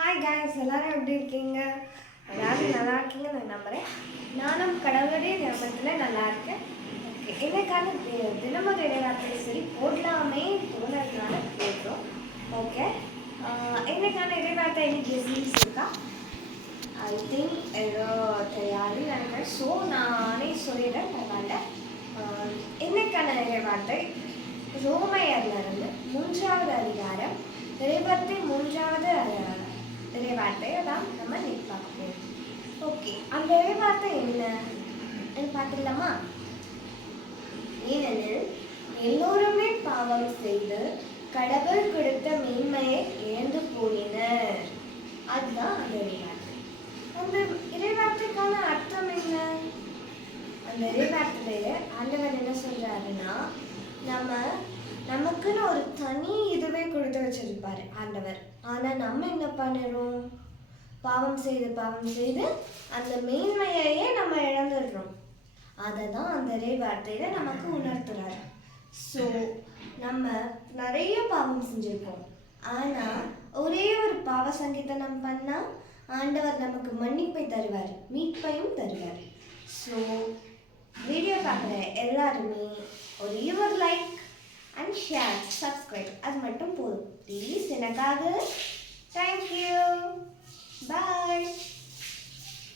Hi guys, எல்லாரும் எப்படி இருக்கீங்க? எல்லாரும் நல்லா இருக்கீங்கன்னு நான் நம்புகிறேன். நானும் கடவுளுடைய நியமத்தில் நல்லா இருக்கேன். ஓகே, என்னைக்கான தினமும் இடைவார்த்தை சரி போடலாமே தோணுறதுனால போடுறோம். ஓகே, என்னைக்கான இடைவார்த்தை இன்னைக்கு டிசீஸ் இருக்கா? ஐ திங்க் ஏதோ தெரியாது நினைக்கிறேன். ஸோ நானே சொல்லிடுறேன், பரவாயில்ல. என்னைக்கான இடைவார்த்தை ரோமையர்லேருந்து 3வது அதிகாரம் இறைவார்த்தை 3வது இறைவார்த்தையை தான் நம்ம இன்னைக்கு பார்க்க போகிறோம். ஓகே, அந்த இறைவார்த்தை என்ன பார்த்துடலாமா? ஏனெனில் எல்லோருமே பாவம் செய்து கடவுள் கொடுத்த மேன்மையை இழந்து போயினர். அதுதான் அந்த இறைவார்த்தை. அந்த இறைவார்த்தைக்கான அர்த்தம் என்ன? அந்த இறைவார்த்தையில ஆண்டவர் என்ன சொல்றாருன்னா, நமக்குன்னு ஒரு தனி இதுவே கொடுத்து வச்சிருப்பாரு ஆண்டவர். ஆனா நம்ம என்ன பண்ணுறோம்? பாவம் செய்து அந்த மேன்மையையே நம்ம இழந்துடுறோம். அதை தான் அந்த இறைவார்த்தையில நமக்கு உணர்த்துறாரு. ஸோ நம்ம நிறைய பாவம் செஞ்சிருக்கோம். ஆனா ஒரே ஒரு பாவ சங்கீதனம் பண்ணா ஆண்டவர் நமக்கு மன்னிப்பை தருவார், மீட்பையும் தருவார். ஸோ வீடியோ பார்க்குற எல்லாருமே ஒரே ஒரு லைக் and share, subscribe அது மட்டும் போதும் ப்ளீஸ் எனக்காக. தேங்க்யூ, பாய்.